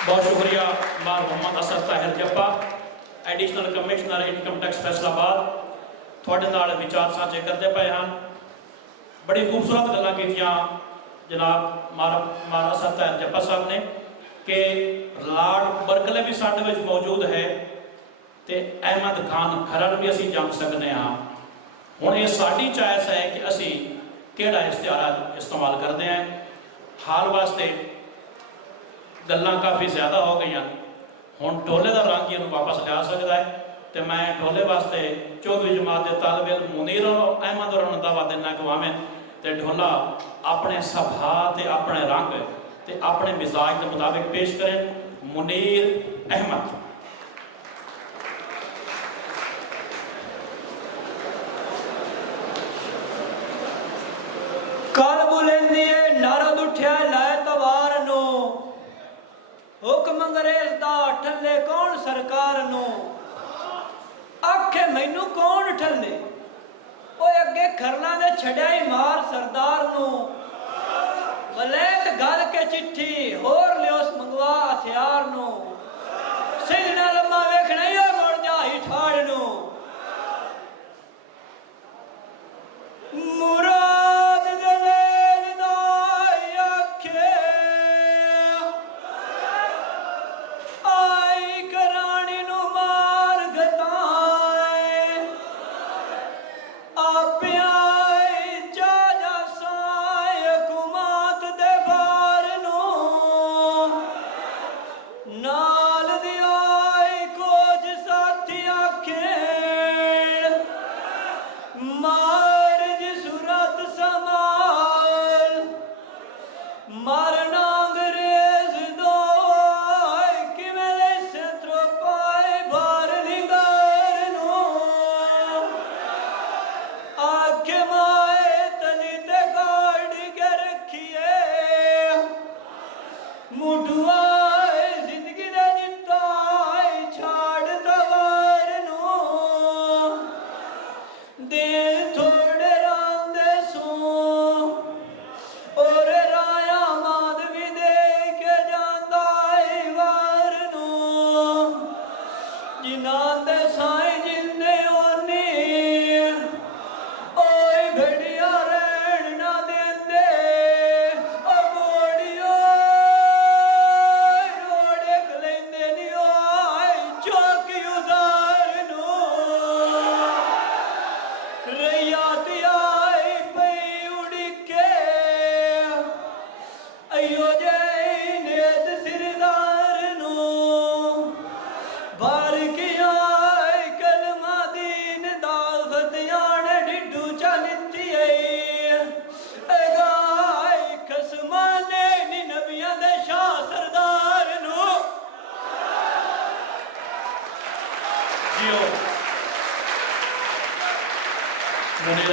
बहुत शुक्रिया मार Mohammad Asad Tahir Jappa, additional commissioner income tax Faisalabad, थोड़े नाल विचार साझे करते पे हैं। बड़ी खूबसूरत गल्लां कीतियां जनाब मार असद ताहिर जप्पा साहब ने कि लॉर्ड बर्कले भी साडे विच मौजूद है तो अहमद खान खरड़ भी असीं जम सकते हाँ। हुण ये साडी चॉइस है कि असीं किहड़ा इश्तिहार इस्तेमाल करते हैं। हाल वास्ते गल्लां काफ़ी ज़्यादा हो गई, हुण ढोले का रंग ही वापस लिया सकता है। तो मैं ढोले वास्ते चौधरी जमात के तालब इल्म मुनीर अहमद और दावा देना गवावें तो ढोला अपने सभा ते अपने रंग ते अपने मिजाज के मुताबिक पेश करें। मुनीर अहमद। कल बुलंदी नारद उठ्या लाए तवार नो, हुक्म अंग्रेज दा ठल्ले कौन सरकार नो, आखे मैनू कौन ठल्ले, ओए अगे खरना दे छड़िया ही मार सरदार नो, वलैत गल के चिट्ठी होर लियोस मंगवा हथियार नो, सिजना लम्मा वेखना ही मुड़ जा ही ठाड़ नो। मुराद दलेल दाई आखे आई करानी नु मार गताए, आपे आई चाजा साय हुकूमत दे बार नो, नाल दी आई कुछ साथी आखे मार जी सूरत संभाल, मारना अंग्रेज दो किवें ले त्रोपाए बार लिंगार नो, आखे माए तली ते गाड़ के रखिए मुठुआ जिंदगी दे जिता छाड़ दवार नो, दे थोड़े रांदे सो और राया माधवी दे के जांदा वार नो, जिन्हां दे साई जिंदे ओनी ओए भेड़िया रहन ना देंदे, ओ बोड़ियो रोड़े कलेंदे नी ओए चौकी उदार नो, रैयात आई पई उड़के अयो जय नेत सिरदार नो, बार किया कलमा दीन दाल फतियान डिडू चलती गाय खसमा ने नी नबियां दे शाह सरदार नो। जियो मुनीर